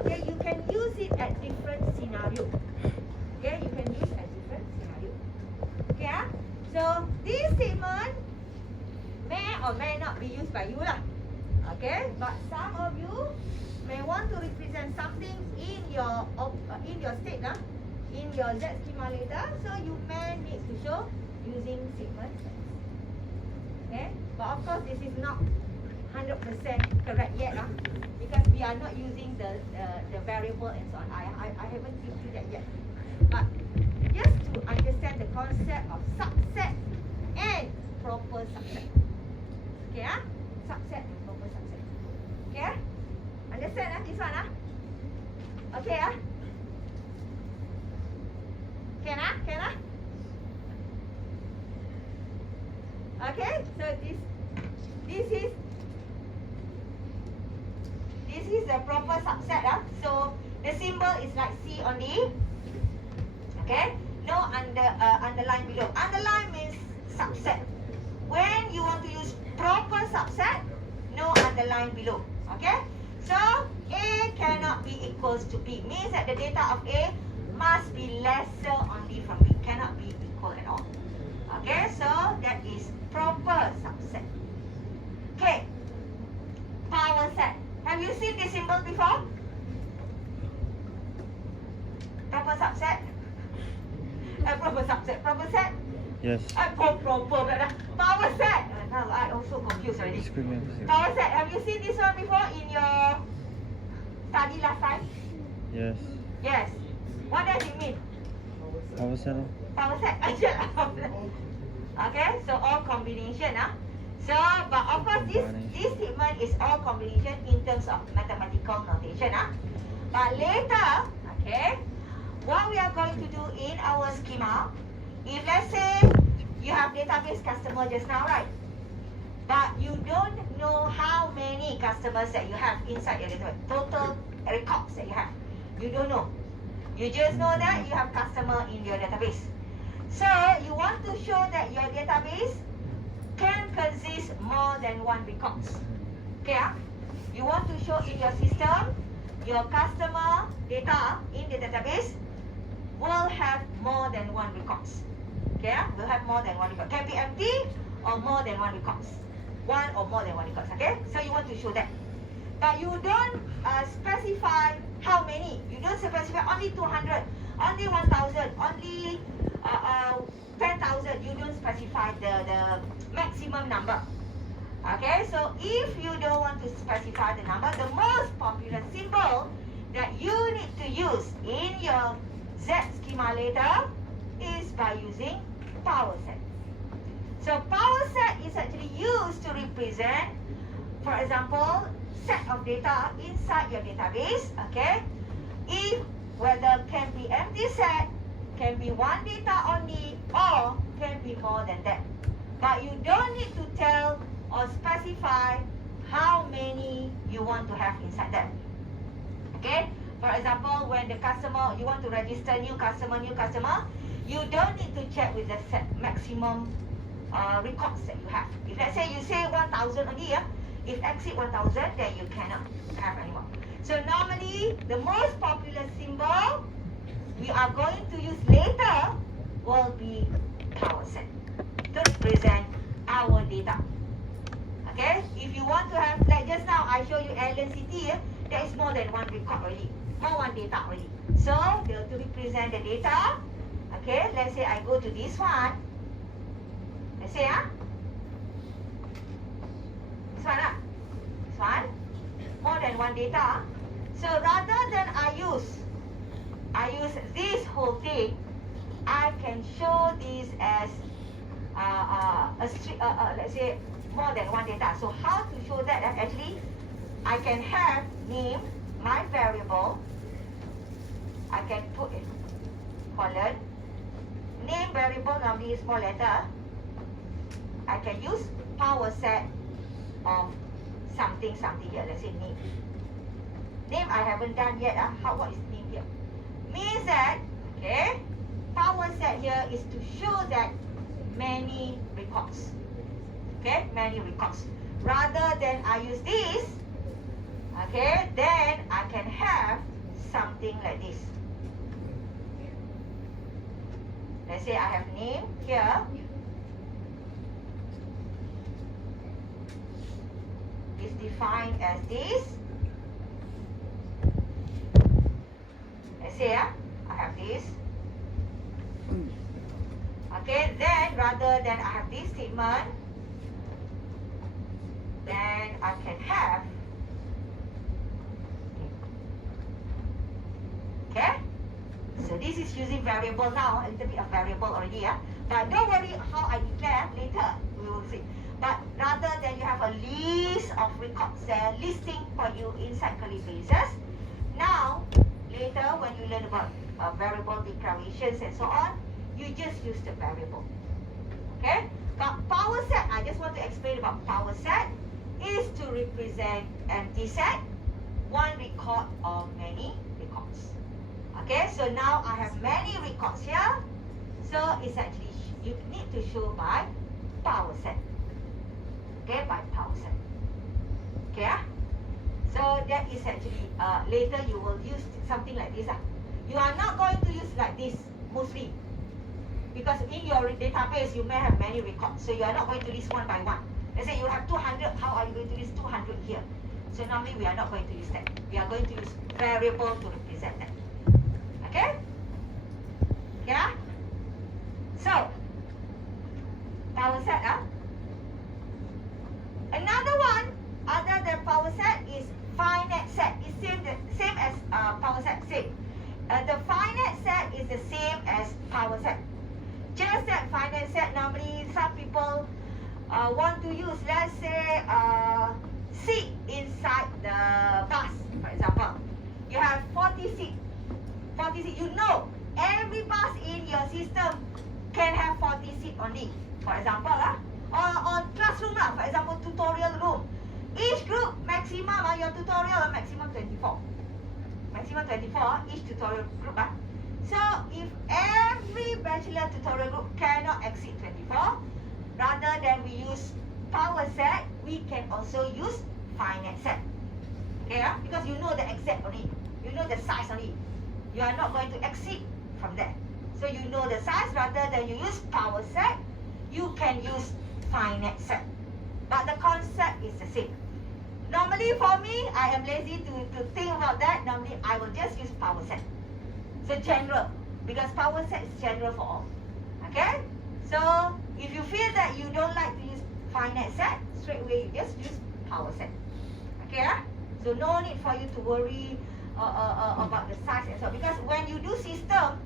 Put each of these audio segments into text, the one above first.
Okay, you can use it at different scenario. Okay, you can use at different scenario. Okay, so this statement may or may not be used by you lah. Okay, but some of you may want to represent something in your state lah, in your Z schema later. So you may need to show using statement. Okay, but of course this is not 100% correct yet lah, because we are not using the variable and so on. I haven't been through that yet. But just to understand the concept of subset and proper subset. Okay, subset and proper subset. Okay, understand this one Okay, Can Okay, so this is the proper subset So the symbol is like C only. Okay, no underline below. Underline means subset. When you want to use proper subset, no underline below. Okay, so A cannot be equals to B, means that the data of A must be lesser only from B, cannot be equal at all. Okay, so that is proper subset. Okay, power set. Have you seen this symbol before? Proper subset. Proper subset. Proper set. Yes. Proper. Power set. Now I also confused already. Power set. Have you seen this one before in your study last time? Yes. Yes. What does it mean? Power set. Power set. Okay, so all combination. So, but of course this statement is all combination in terms of mathematical notation. But later, okay, what we are going to do in our schema, if let's say you have database customer just now, right? But you don't know how many customers that you have inside your database, total records that you have. You don't know. You just know that you have customer in your database. So you want to show that your database can consist more than one records. Okay, you want to show in your system your customer data in the database will have more than one records. Okay, will have more than one record. Can be empty or more than one records. One or more than one records. Okay, so you want to show that. But you don't specify how many. You don't specify only 200, only 1,000, only 10,000. You don't specify the maximum number. Okay, so if you don't want to specify the number, the most popular symbol that you need to use in your Z schema later is by using power set. So power set is actually used to represent, for example, set of data inside your database. Okay, if whether can be empty set, can be one data only, or can be more than that. But you don't need to tell or specify how many you want to have inside that. Okay, for example, when the customer, you want to register new customer, you don't need to check with the set maximum records that you have. If let's say you say 1,000 only, if exceed 1,000, then you cannot have anymore. So normally, the most popular symbol we are going to use later will be power set to represent our data. Okay, if you want to have, like just now I show you Allen City, there is more than one record already, more one data already. So to represent the data, okay, let's say I go to this one. Let's say this one, more than one data. So rather than I use this whole thing, I can show this as let's say more than one data. So how to show that? Actually, I can have name, my variable. I can put it colon. Name variable normally is small letter. I can use power set of something here. Let's say name. Name I haven't done yet. What is name here? Means that, okay, power set here is to show that many records. Okay, many records. Rather than I use this, okay, then I can have at this. Let's say I have name here. Is defined as this. Let's say I have this. Okay, then rather than I have this statement, then I can have, okay, so this is using variable now, a little bit of variable already, but don't worry how I declare later, we will see. But rather than you have a list of records there, listing for you inside curly braces, now later when you learn about variable declarations and so on, you just use the variable. Okay, but power set, I just want to explain about power set, is to represent empty set, one record or many records. Okay, so now I have many records here, so it's actually, you need to show by power set. Okay, by power set. Okay, so that is actually, later you will use something like this. You are not going to use like this, mostly. Because in your database, you may have many records. So you are not going to list one by one. Let's say you have 200, how are you going to list 200 here? So normally we are not going to use that. We are going to use variable to represent that. Okay? Yeah? So, power set, Another one, other than power set, is finite set. It's same as power set, same. The finite set is the same as power set. Just that finite set, normally some people want to use, let's say, seat inside the bus, for example. You have 40 seats. 40 seats. You know, every bus in your system can have 40 seats only, for example. Or classroom, for example, tutorial room. Each group maximum, your tutorial maximum 24. Maximum 24, each tutorial group. So if every bachelor tutorial group cannot exceed 24, rather than we use power set, we can also use finite set. Okay, because you know the exact only, you know the size only. You are not going to exceed from that. So you know the size, rather than you use power set, you can use finite set. But the concept is the same. Normally for me, I am lazy to think about that. Normally I will just use power set. So general, because power set is general for all. Okay? So if you feel that you don't like to use finite set, straight away you just use power set. Okay? So no need for you to worry about the size and so, because when you do system,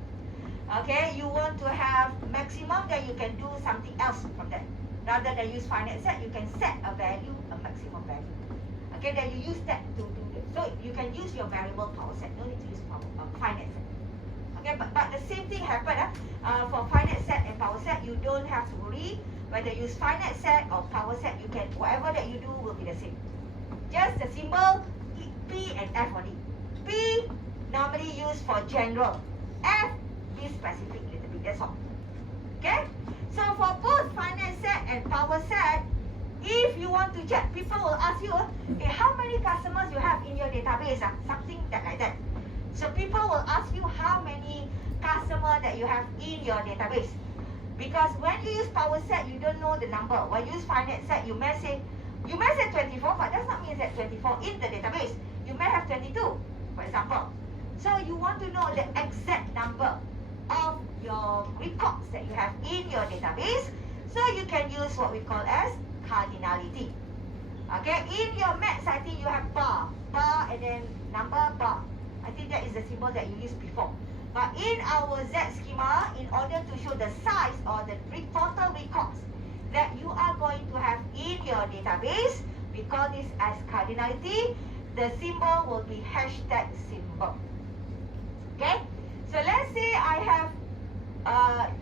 okay, you want to have maximum, then you can do something else from that. Rather than use finite set, you can set a value, a maximum value. Okay, then you use that to do it. So you can use your variable power set. No need to use finite set. Okay, but the same thing happen for finite set and power set. You don't have to worry whether you use finite set or power set. You can, whatever that you do will be the same. Just the symbol P and F only. P normally used for general. F be specific little bit. That's all. Okay. So for both finite set and power set, if you want to check, people will ask you, okay, how many customers you have in your database, something like that. So people will ask you how many customers that you have in your database. Because when you use power set, you don't know the number. When you use finite set, you may say 24, but does not mean that 24 in the database. You may have 22, for example. So you want to know the exact number of your records that you have in your database. So you can use what we call as cardinality. Okay, in your maths, I think you have bar and then number bar. I think that is the symbol that you used before. But in our Z schema, in order to show the size or the total records that you are going to have in your database, we call this as cardinality. The symbol will be hashtag symbol. Okay, so let's say I have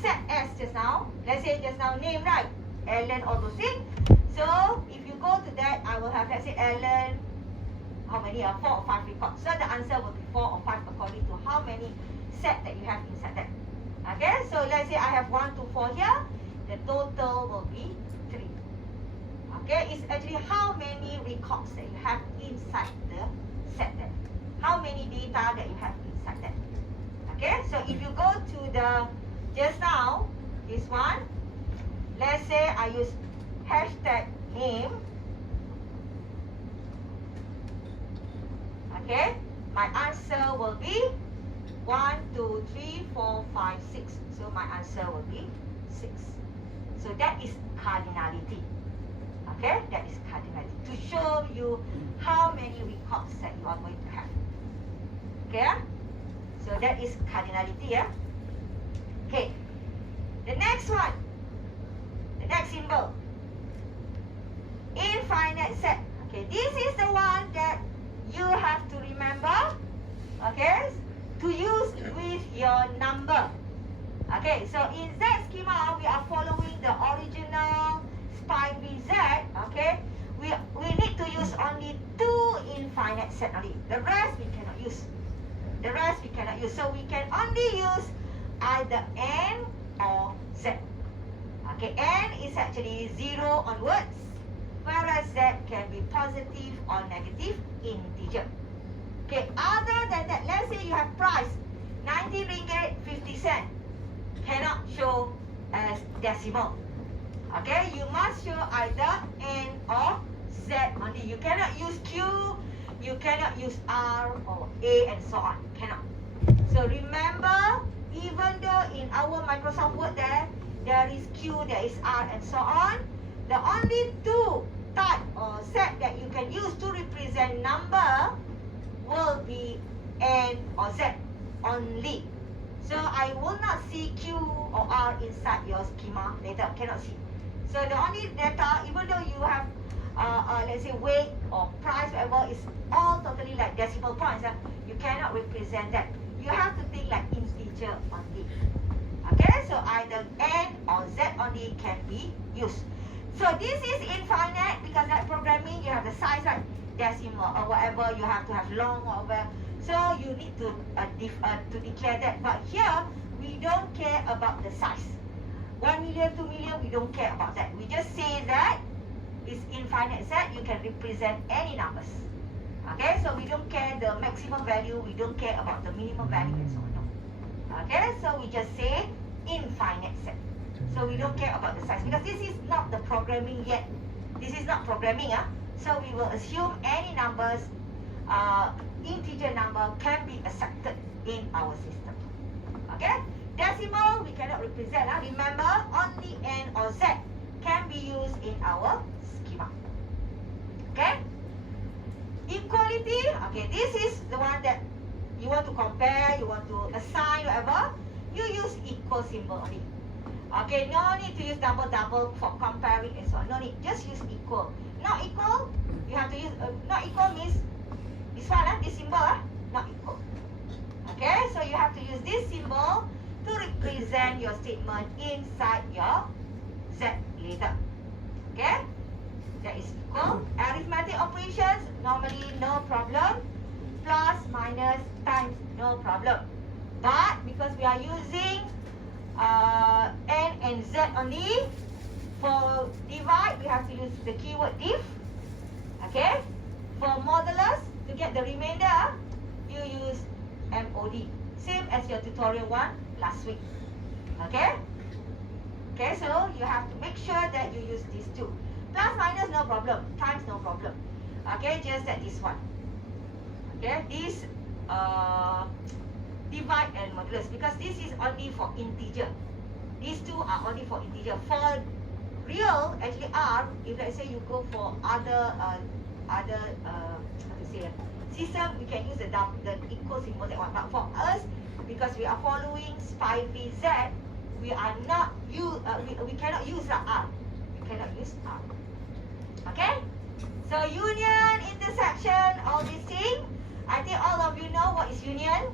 set S just now. Let's say just now name, right? Ellen, all those things. So if you go to that, I will have, let's say, Ellen, how many? 4 or 5 records. So the answer will be 4 or 5 according to how many set that you have inside that. Okay, so let's say I have 1 to 4 here. The total will be 3. Okay, it's actually how many records that you have inside the set there. How many many data that you have inside that. Okay, so if you go to the just now, this one, let's say I use hashtag name. Okay, my answer will be 1, 2, 3, 4, 5, 6. So my answer will be 6. So that is cardinality. Okay, that is cardinality to show you how many records that you are going to have. Okay, so that is cardinality. Yeah. Okay, the next one, the next symbol, infinite set. Okay, this is the one that you have to remember, okay, to use with your number. Okay, so in Z schema, we are following the original spy Z. Okay, we need to use only 2 infinite set only. The rest we cannot use. The rest we cannot use. So we can only use either N or Z. Okay, N is actually 0 onwards, whereas Z can be positive or negative integer. Okay, other than that, let's say you have price 19 ringgit 50 cent, cannot show as decimal. Okay, you must show either N or Z only. You cannot use Q, you cannot use R or A and so on. Cannot. So remember, even though in our Microsoft Word there is Q, there is R and so on, the only 2 type or set that you can use to represent number will be N or Z only. So I will not see Q or R inside your schema later. Cannot see. So the only data, even though you have let's say weight or price, whatever, is all totally like decimal points, you cannot represent that. You have to think like integer only. Okay, so either N or Z only can be used. So this is infinite because like programming, you have the size, right? Decimal or whatever, you have to have long or whatever. So you need to declare that. But here, we don't care about the size. 1 million, 2 million, we don't care about that. We just say that it's infinite set, you can represent any numbers. Okay, so we don't care the maximum value, we don't care about the minimum value and so on. No. Okay, so we just say infinite set. So we don't care about the size because this is not the programming yet. This is not programming. So we will assume any numbers, integer number can be accepted in our system. Okay, decimal we cannot represent. Remember, only N or Z can be used in our schema. Okay, equality. Okay, this is the one that you want to compare, you want to assign, whatever. You use equal symbol only. Okay, no need to use double for comparing and so on. No need, just use equal. Not equal, you have to use, not equal means this one, this symbol, not equal. Okay, so you have to use this symbol to represent your statement inside your Z later. Okay, that is equal. Arithmetic operations, normally no problem. Plus, minus, times, no problem. But because we are using N and Z only, for divide, we have to use the keyword div. Okay, for modulus, to get the remainder, you use MOD. Same as your tutorial 1 last week. Okay? Okay, so you have to make sure that you use these two. Plus, minus, no problem. Times, no problem. Okay, just that this one. Okay, this divide and modulus, because this is only for integer. These two are only for integer. For real, actually R, if let's say you go for other how to say system, we can use the equal symbol, that one. But for us, because we are following spy VZ, we are not we cannot use R. We cannot use R. Okay? So union, intersection, all these things. I think all of you know what is union.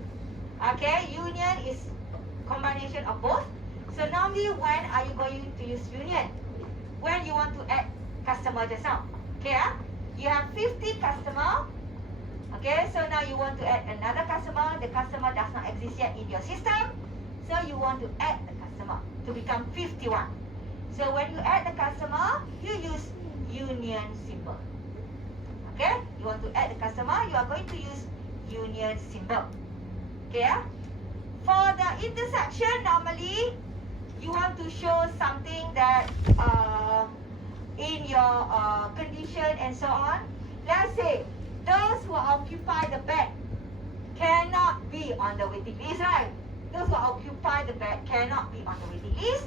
Okay, union is combination of both. So normally, when are you going to use union? When you want to add customer just now. Okay, you have 50 customer. Okay, so now you want to add another customer. The customer does not exist yet in your system. So you want to add the customer to become 51. So when you add the customer, you use union symbol. Okay, you want to add the customer, you are going to use union symbol. Okay, yeah? For the intersection, normally you want to show something that in your condition and so on. Let's say those who occupy the bed cannot be on the waiting list, right? Those who occupy the bed cannot be on the waiting list.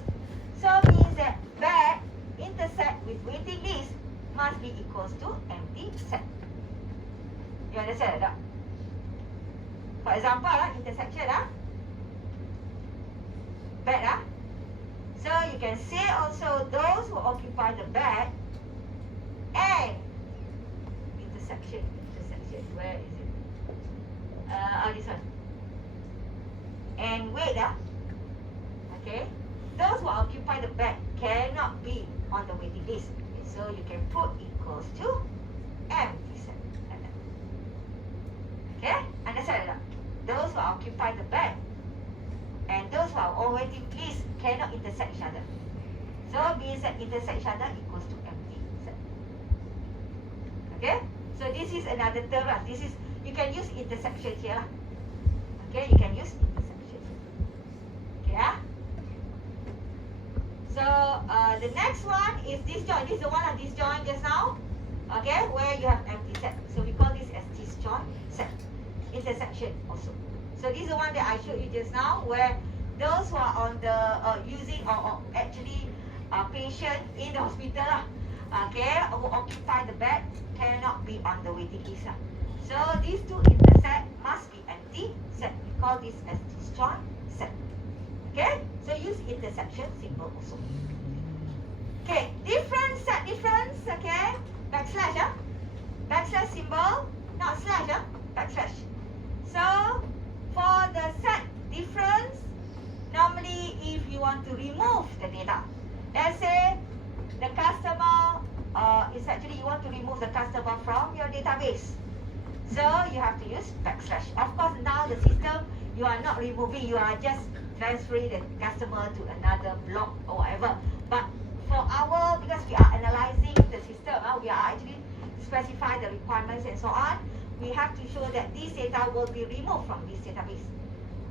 So means that bed intersect with waiting list must be equals to empty set. You understand tak? For example, intersection bed So you can say also those who occupy the bed and intersection. Where is it? This one. And wait okay. Those who occupy the bed cannot be on the waiting list. So you can put equals to empty set. Okay? Understand tak? Those who occupy the bed and those who are on waiting list cannot intersect each other. So means that intersect each other equals to empty set. Okay? So this is another term This is, you can use intersection here Okay, you can use intersection. Okay So the next one is disjoint. This is the one of disjoint just now. Okay, where you have empty set. So we call this as disjoint set. Intersection also. So this is the one that I showed you just now, where those who are on the using or actually patient in the hospital okay, who occupy the bed cannot be on the waiting list So these two intersect must be empty set. We call this as disjoint set. Okay, so use intersection symbol also. Okay, difference, set difference. Okay, backslash backslash symbol, not slash backslash. So for the set difference, normally if you want to remove the data, let's say the customer is actually you want to remove the customer from your database. So you have to use backslash. Of course, now the system, you are not removing, you are just transferring the customer to another block or whatever. But for our, because we are analyzing the system, we are actually specify the requirements and so on. We have to show that this data will be removed from this database.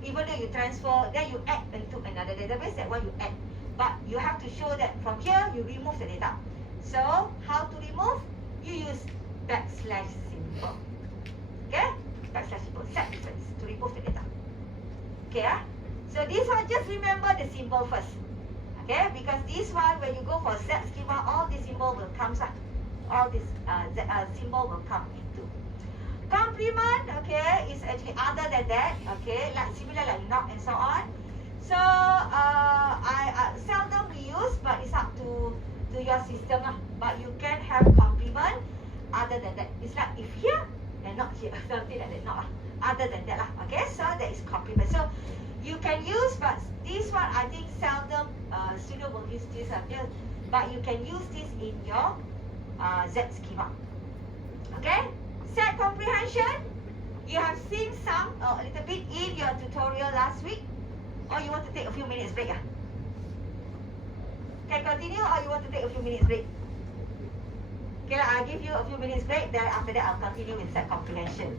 Even though you transfer, then you add into another database, that one you add. But you have to show that from here, you remove the data. So, how to remove? You use backslash symbol. Okay? Backslash symbol, set difference, to remove the data. Okay, So this one, just remember the symbol first. Okay, because this one, when you go for Z schema, all the symbol will come. All this symbol will come into. Complement, okay, is actually other than that. Okay, like similar like not and so on. So I seldom use, but it's up to your system But you can have complement other than that. It's like if here and not here, something like that. Not other than that Okay, so that is complement. So you can use, but this one I think seldom student will use this but you can use this in your Z schema. Okay, set comprehension. You have seen some a little bit in your tutorial last week, or you want to take a few minutes break Can continue, or you want to take a few minutes break? Okay, I'll give you a few minutes break. Then after that, I'll continue with set comprehension.